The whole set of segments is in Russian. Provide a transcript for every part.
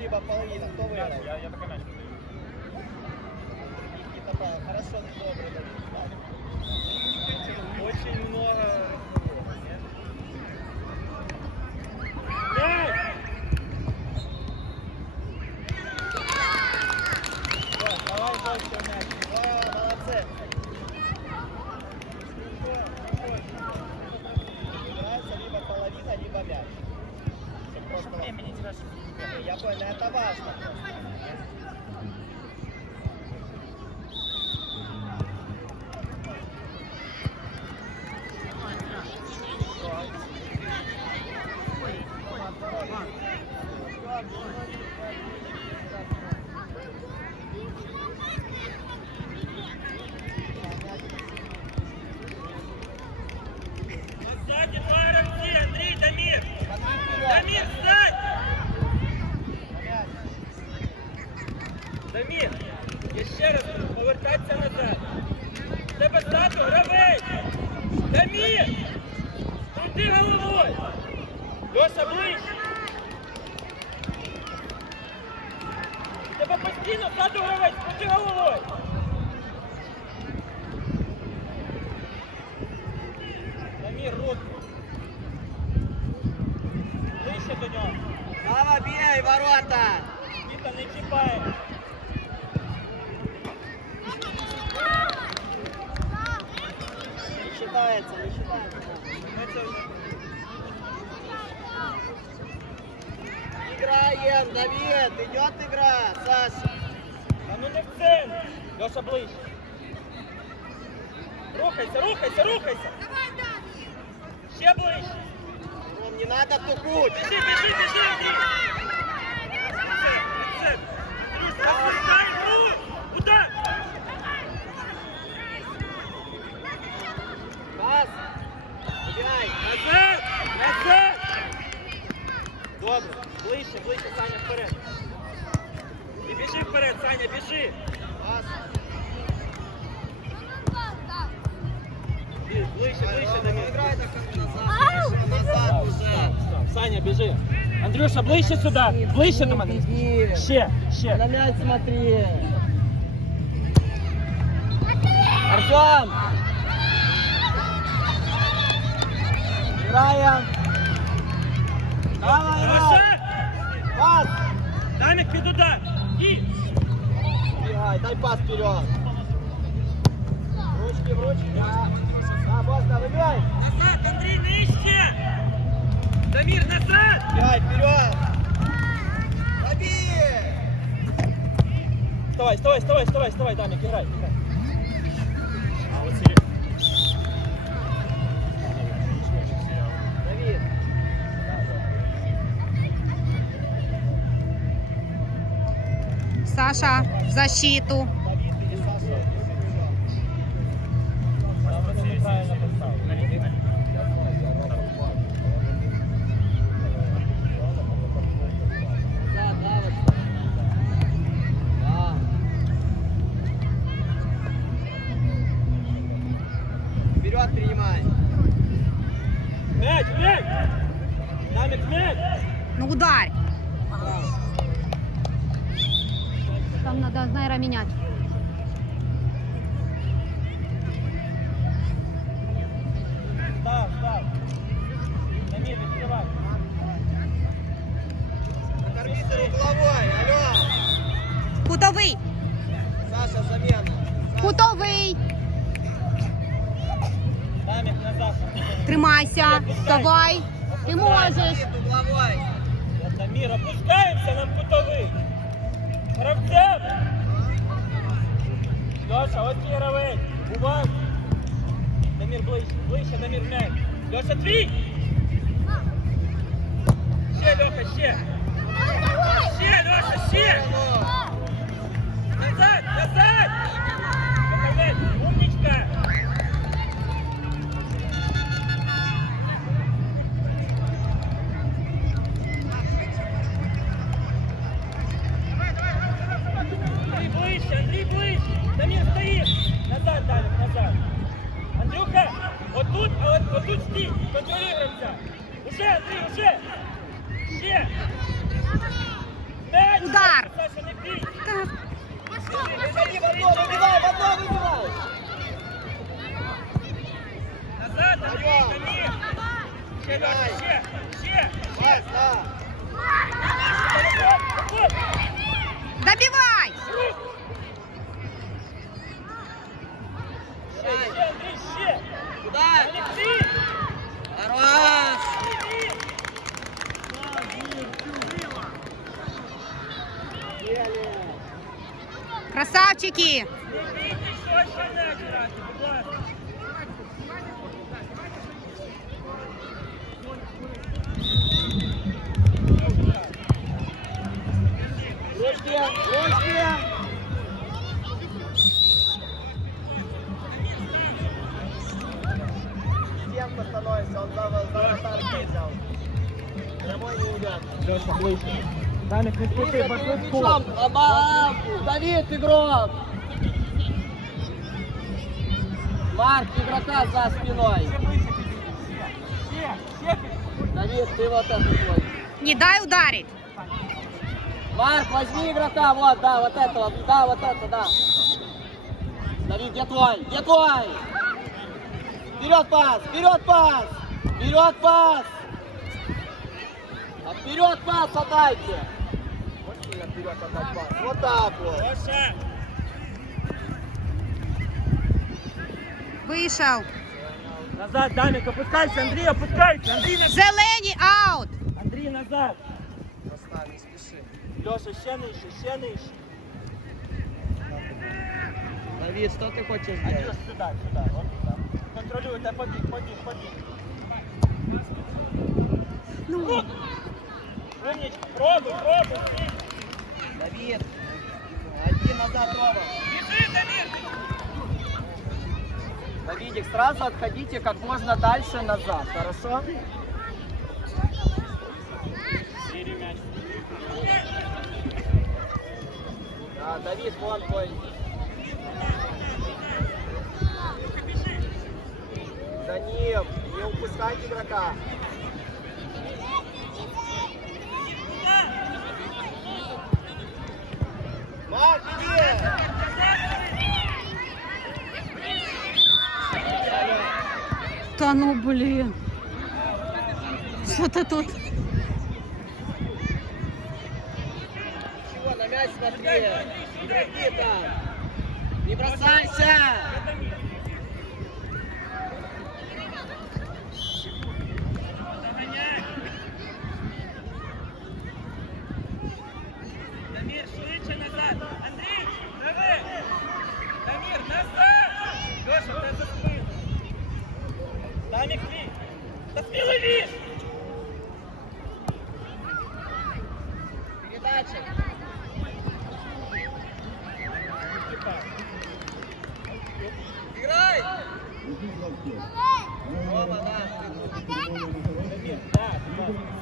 либо половина. Кто выиграл? я, я такой мяч выдаю. Никита Павлов. Хорошо, добрый Давид. Очень много давай больше мяч. О, молодцы. Выбирается либо половина, либо мяч. Мне интересно. Не, Я понял, это важно. просто. Сзади В Тебе постійно стату ближче сюди. Ближче до мене. Беги. Ще, ще. На мяч смотри. Артем! Играем. Давай, играй. Назад! Пас. Дамик під удар. І. Играй, дай пас вперед. Ручки в ручки. Да, да можно, выбегай. Назад, Андрій, нижче! Дамір, назад! Играй, вперед. Забей. Вставай, вставай, вставай, вставай, вставай, Дамик, играй, играй. А вот Давид. Саша, в защиту. Давид или Саша? неправильно поставил. Да, да, вот. Да. Вперед принимай. Мяч, мяч! Дамик, мяч! Ну ударь. Там надо, наверное, менять. Став, став. Дамир, відкривай. Арбитр угловой, алло. Кутовий. Саша, замена. Саша. Кутовий. Дамик, назад. Тримайся. Давай. Ти можеш. Давид, угловой. Дамир, опускаємося нам кутовий. Гравцям! Льоша, от твій гравець. Увага! Дамір ближче, ближче, Дамір м'яч. Льоша, твій! Ще, Льоха, ще! Ще, Льоша, ще! Ну, Назад, назад! спіши, по швидку. Оба, Давид, игрок. Марк, игрока за спиной. Ще ближче підійди. Ще, ще, ще підійди. Давид, ты вот это твой. Не дай ударить! Марк, возьми игрока, вот, да, вот этого, да, вот это, да. Давид, где твой? Где твой? Вперед пас, вперед пас, вперед пас. А вперед пас отдайте. Вот сильно вперед отдать пас. Вот так вот. Леша. Вийшов! Назад, Даник, опускайся, Андрій, опускайся. Андрій, назад. Зелені аут! Андрій, назад. Просто не спеши. Леша, ще нижче, ще нижче. Давид, что ты хочешь Андрій, сделать? сюди, сюди, от сюди. Контролюйте, побіг, побіг, побіг. Ну, Умничка, пробуй, пробуй, стій. Давид, один назад, Рома. Біжи, Дамір. Давидик, сразу отходите как можно дальше назад, хорошо? Сірі м'яч. Да, Давид, вон твой. За ним, не упускайте игрока. Та ну блін. Що то тут? Чего, на мяч смотри. Не бросайся!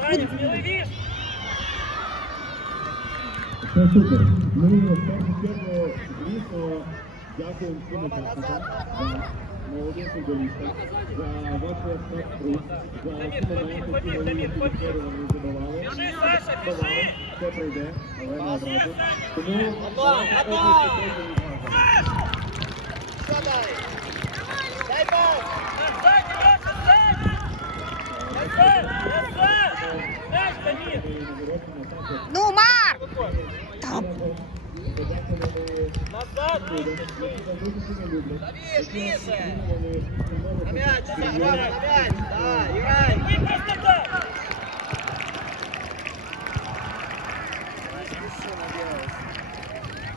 Саня, сміливіш. Це супер. Ми в першу чергу, звісно, дякуємо всім учасникам, за молодим футболістам, за вашу спецтруд, за всі моменти, які вони відтворювали і забивали. Біжи, Саша, біжи. Давай, Все пройде, але не одразу. Тому Готов, давайте готов. підтримуємо від вас. Что дай? Дай пас! Ну, Марк! Виходь. Та, подякували Назад, ближче, за швидше. дуже сильно люблять. Давид, ближе! Підтримували На мяч, да, Рома, на мяч! Да, играй! Ви просто так.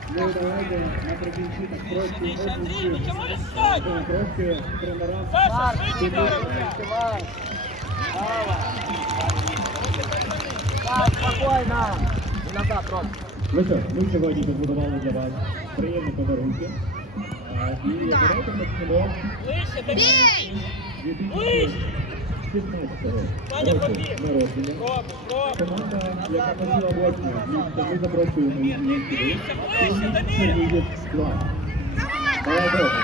Ну, давайте наприкінці так трошки Більше, Андрій, ну визначимо. чому не встать? Так, Трошки тренера. Саша, Марк, швидше ты грай. ближе, Марк! Давай! Так, спокойно! И назад, Ром! Ну що, ми сьогодні підготували для вас приємні подарунки. А, І давайте почнемо Ближче, Дамір. бій! 2016 Саня, року побіг. народження. Пробуй, пробуй. Команда, яка посіла восьме місце, ми запрошуємо їх сюди. Ближче, ближче, Це Дамір. буде склад. Давай, добре.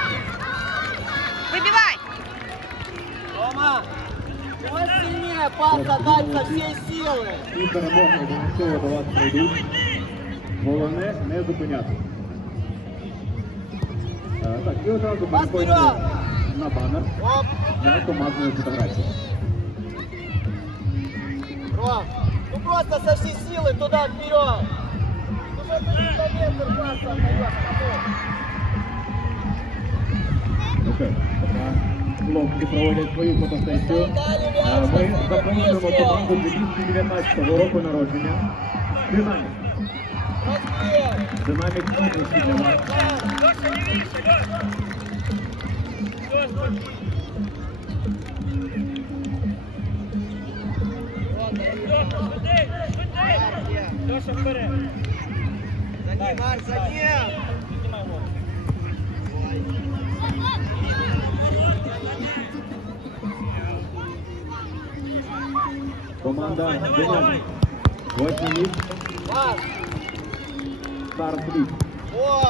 Вибивай! пас отдай со всей силы. І перемоги обов'язково до вас прийдуть. Головне не зупиняти. Е, Так, і одразу Пас переходьте вперед! на банер Оп, для командної фотографії. Ром, ну просто со всей силы туда вперед. Уже ты километр паса отдаешь. Ну що, поки хлопці проводять свою фотосесію. Е, Ми запрошуємо команду 2019 року народження. Динамік. Разбег. Динамік області для вас. Льоша, лівіше, Льоша. Льоша, Льоша, швидей, швидей. Льоша, вперед. За ним, Марк, за ним. Команда Давай, давай, давай. Динамік. Восьме місце. Марк, Старт ліг. о,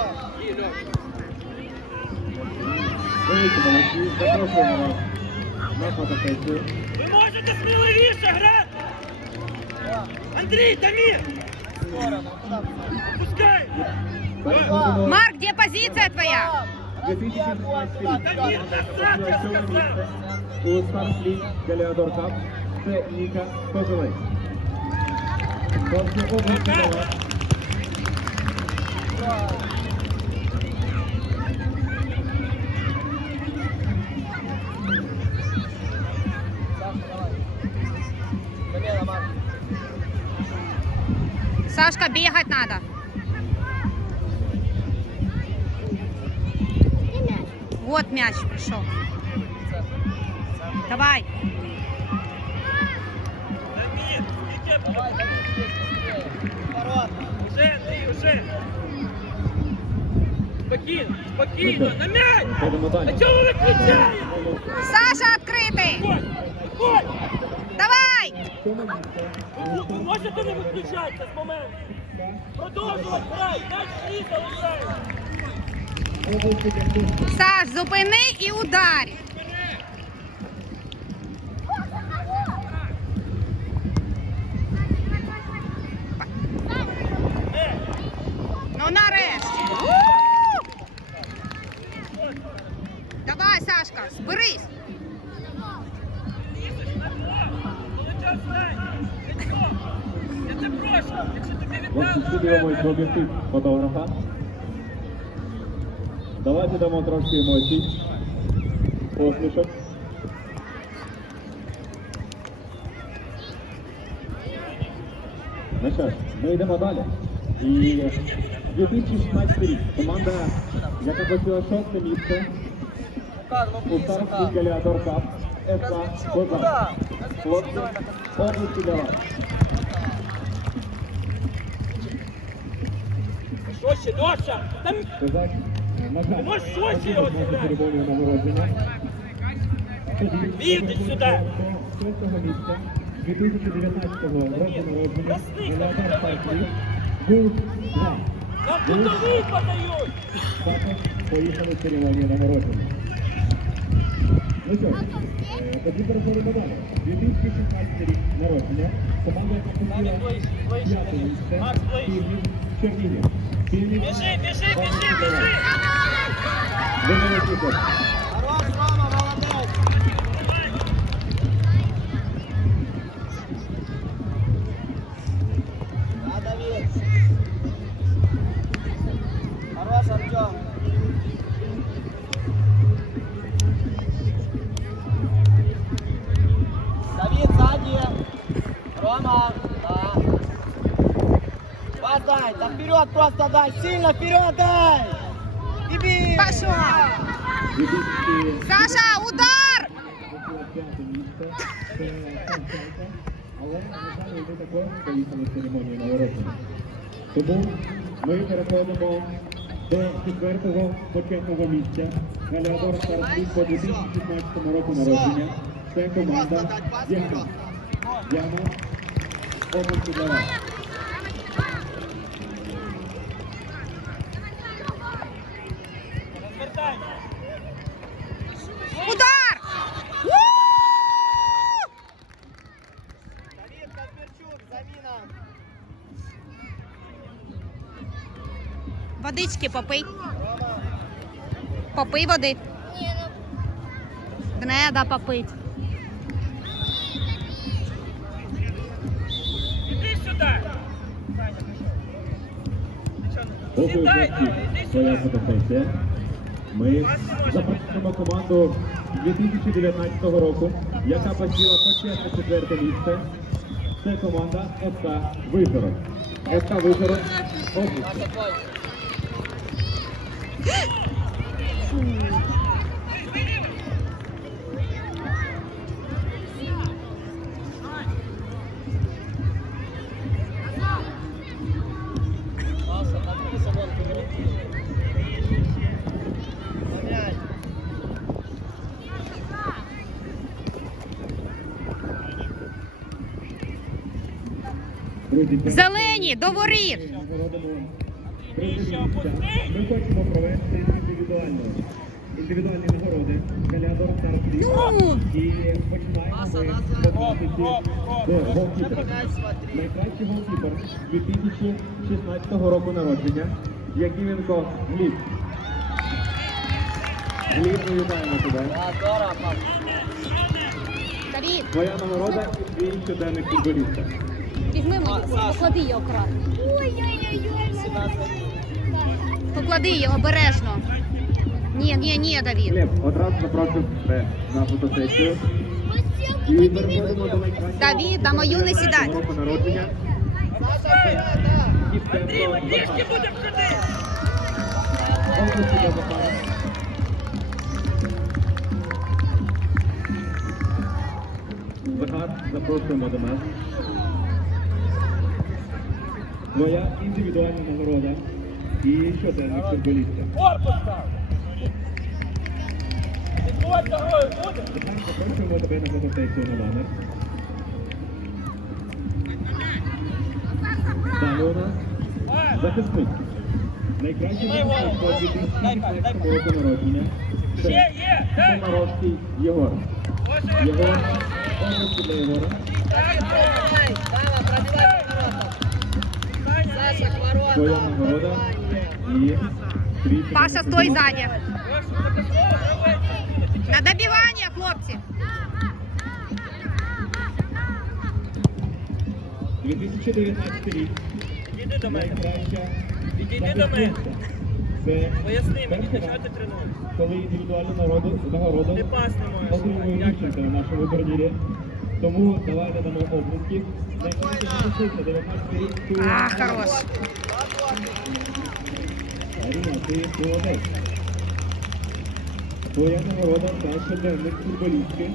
Великі молодці. Запрошуємо вас на фотосесію. Ви можете сміливіше грати. Андрій, Дамір, в сторону, туда. пускай. Переходимо Марк, где позиция твоя? Разбег, вот туда, Дамір, вперед. назад, я сказав. у старт-ліг Галіадор Кап. Це Ніка Козовий. Сашка, бегать надо. Вот мяч пришел. Давай. Спокійно, спокійно, на м'яч. А чого ви кричаєте? Саша открытый. Ходь, ходь. Давай. Ви- можете не виключатися з моменту? Продовжувати грай, наш свій залишається. Саш, зупини і ударь. всі віддали, дивимось в об'єктив фотографа. Давайте дамо трошки емоцій. Посмішок. Ну що ж, ми йдемо далі. І 2016 рік команда, яка посіла шосте місце Ну как, ну у ближе старті так. Галіадор Кап СК Козловичок, Козак. куда? Хлопці, Давай, на області для вас. Що ще, Льоша? Там Козак, на жаль, Можеш швидше покинув його нашу сюди? церемонію нагородження. Вірте сюди. Шостого місця 2019 року народження Ясний, Галіадор Сайклі був два. нам кутовий подають. Також поїхали в церемонію нагородження. Ну що ж, е, тоді переходимо далі. 2016 рік народження. Команда, яка посіла ближче, ближче, п'яте ближче. місце. Макс, ближче. Північ Чернігів. Північ. Біжи, біжи, біжи, біжи. Ви молодці, хлопці. Хорош, Рома, молодец. Да, Давид. Хорош, Артем. И бей. Пошел. 2000 Саша, удар! п'яте місце. Це Санченко. Але, на жаль, ви також поїхали в церемонію нагородження. Тому ми переходимо до четвертого почетного місця. Галіадор Старслів по 2016 року народження. Це команда Дяма. Дяма. Області для вас. водички попий. Попий води. Треба попити. Іди сюди. Поки Сідай, гості іди своя сюди. фотосесія. Ми запрошуємо команду 2019 року, яка посіла почесне четверте місце. Це команда ФК Вижгород. ФК Вижгород області. Зелені, до воріт! Ми хочемо провести індивідуально. Індивідуальні нагороди. Калядор Старт Ну! І починаємо смотри. Найкращий голкіпер 2016 року народження. Якименко Гліб. Гліб, ми вітаємо тебе. Твоя нагорода і твій щоденник футболіста. візьми мою, поклади її окремо. Поклади її обережно. Ні, ні, ні, Давід. Глеб, одразу запрошую тебе на фотосесію. І переходимо до найкращого Давід, на мою не сідай. року народження. Андрій, ми пішки будемо ходити. Захар, запрошуємо до нас. Твоя індивідуальна нагорода і щоденник футболіста. Корпус став. запрошуємо тебе на фотосесію на номер. Далі у нас А, захисник. Найкращий Дай захисник голову. по 2016 року народження. Є, Це є, дай. Комаровський Єгор. Ось як Єгор, треба. області для Єгора. Дай, Давай, Дава, пробивай к воротам. Саня, Саша, к воротам. Твоя нагорода і твій Паша, щоденник стой футболіста. На добивання, хлопці. 2019 рік. Іди до мене. Найкраща до мене. Це Поясни мені, для чого ти тренуєш? коли індивідуальну нагороду, нагороду Ти пас не можеш. отримує Як на нашому турнірі. Тому давайте дамо обласки. Найкраща захисниця 19 рік. Тура А, хорош. Аріна, ти молодець. Твоя нагорода та щоденник футболістки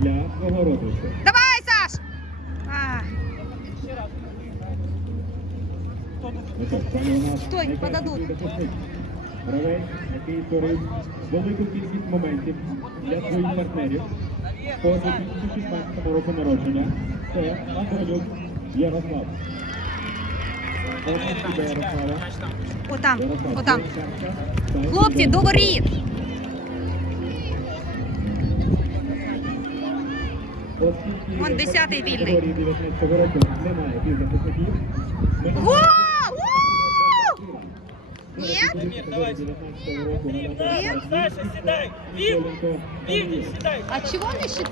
для свого родича. Давай, Саш! Стой, подадуть. Гравець, який створив велику кількість моментів для своїх партнерів по 2016 року народження. Це Антонюк Ярослав. Область тебе, Ярослава. отам, Ярослав, отам. твоя карта та Хлопці, до воріт! Вон 10-й в вільний. категорії 19 року немає півзахисників, ми не Гол! У! Ні? Дамір, давай. Андрій, Ні? на, Саша, сідай. Вів, Вів, сідай. А чего не считаешь?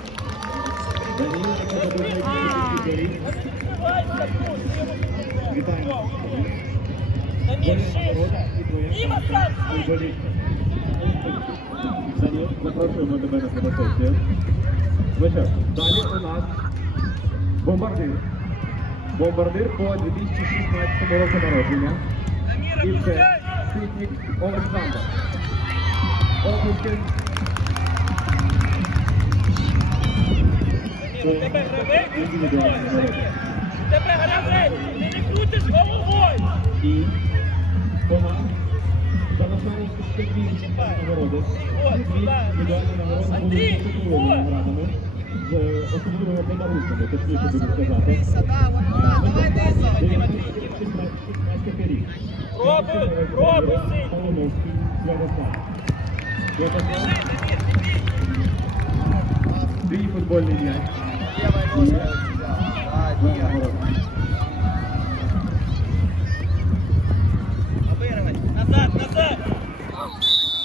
Відкривайся тут. Вітаємо. Дамір, ширше. Діма, сам ширше. Даніл, запрошуємо тебе на фотосесію. Ну що, далі у нас бомбардир. Бомбардир по 2016 року народження. Даміра, І це пускай. Ситник Олександр. Обласки. Дамір, у тебе гравець? Індивідуальна нагорода. У тебе гравець. Ти не крутиш головою. І вона залишається ще дві нагороди. Дві індивідуальні нагороди будуть Андрій, з особливими о! наградами, з особливими подарунками, точніше буду сказати. Да, вот туда, давай, Деза. 16 рік. Пробуй, пробуй, синь. Полоновський Святослав. Святослав, твій футбольний м'яч. Левой ножкой взял. Да, Твоя Дима. нагорода.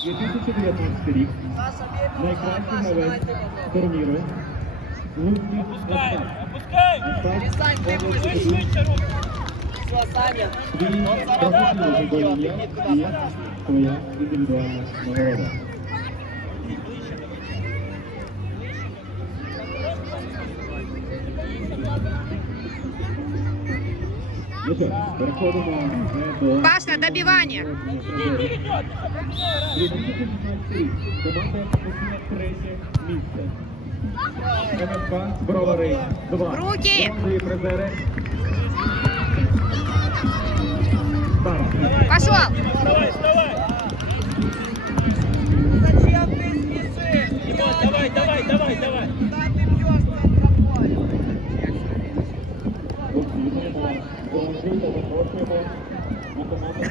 2019 рік. Саша, бей по Найкращий Саша, гравець дайте попробуй. турніру. Луцький Опускай, Остап. опускай! Перестань, ты Ви будешь. швидше руки! Все, Саня. Твій Он заработал професійний идет, футбол є иди туда, і покажи. твоя індивідуальна нагорода. Ну що, переходимо вже до... Паш, на добивання. Іди вперед! 2016 рік. Команда посіла третє місце. МФК Бровари 2. Руки! Бронзові призери. Старт. Пошел. Вставай, вставай! Зачем ты спешишь? Димон, давай, давай, давай, давай! Куда ты бьешь центром поля? Оцінюємо, бронзу та запрошуємо на команду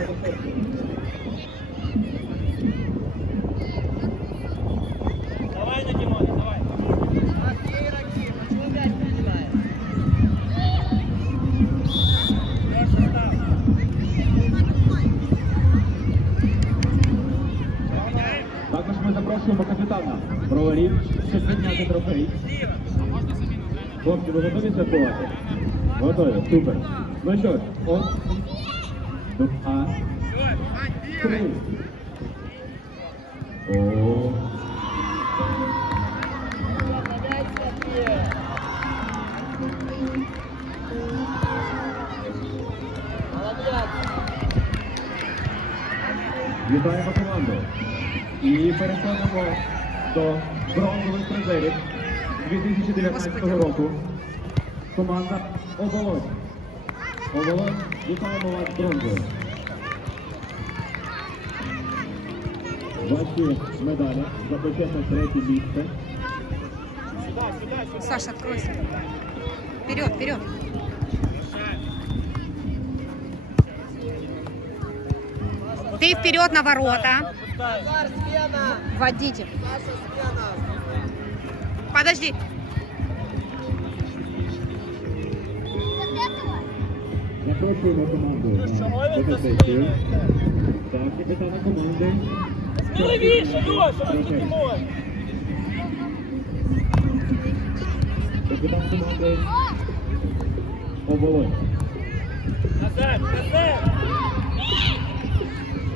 Броварів, щоб підняти трофей. Зліва! Хлопці, ви готові святкувати? Готові, супер. Ну що ж, от, два, Давай! три. О, Опять Сергей. Молодец. вітаємо команду. І переходимо до бронзових призерів 2019 року. Команда Оболонь. Оболонь, вітаємо вас з бронзою. Ваші медалі за почесне третє місце. Сюда, сюда, сюда! Саша, откройся. Вперед, вперед. Ты вперед на ворота. Опускай! Назар, смена. Вводите. Саша, смена. Подожди. Запрошуємо команду на Чого він фотосесію. Так, капітана команди. Сміливіше, Леша, ви не можете! Капітан команди Оболонь. Назад, назад!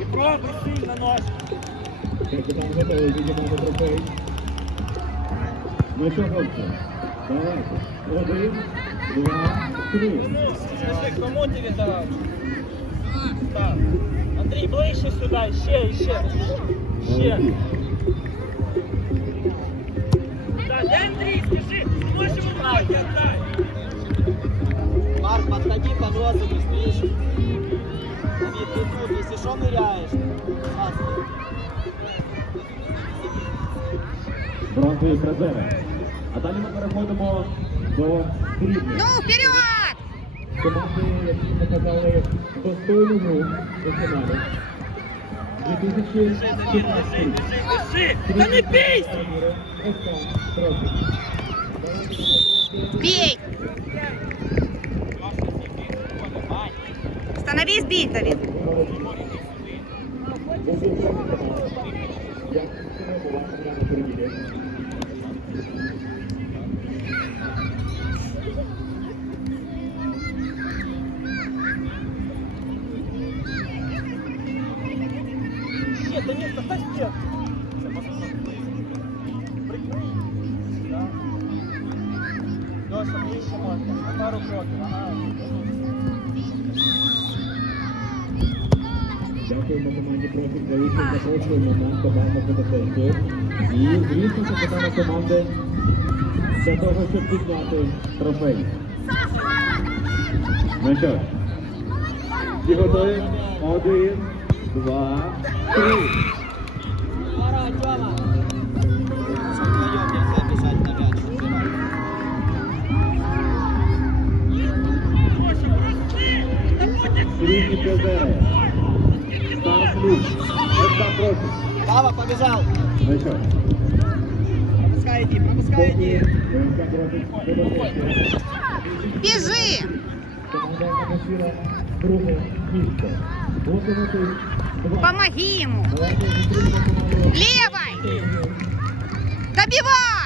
І пробуй сильно ножки! Капітан готовий піднімати трофей. Ну що, хлопці, давайте. Один, два, три. Ну, скажи, кому ти віддавав? Так. Андрій, ближче сюди, ще, ще. Ще. Молодці. Так, де Андрій, скажи, можемо брати, віддай. Марк, подходи под розовый, стоишь. Давид, ты тут, если что, ныряешь. Бронзові призери. А далі ми переходимо до срібних. Ну, вперед! Команди, які показали достойну гру у фіналі. 2016 Держи, рік. держи, держи. Та не бійся! Ось так, трохи. Бей! Становись бить, Давид. проти Гаїшин запрошує момент команда Будапешту. І, звісно, це питання команди для того, щоб підняти трофей. Ну що ж, всі готові? Один, два, три. Рівні ПЗР. ключ. Это против. Сава побежал. Ну еще. Пропускай иди, пропускай иди. Бежи! Помоги ему! Левой! Добивай!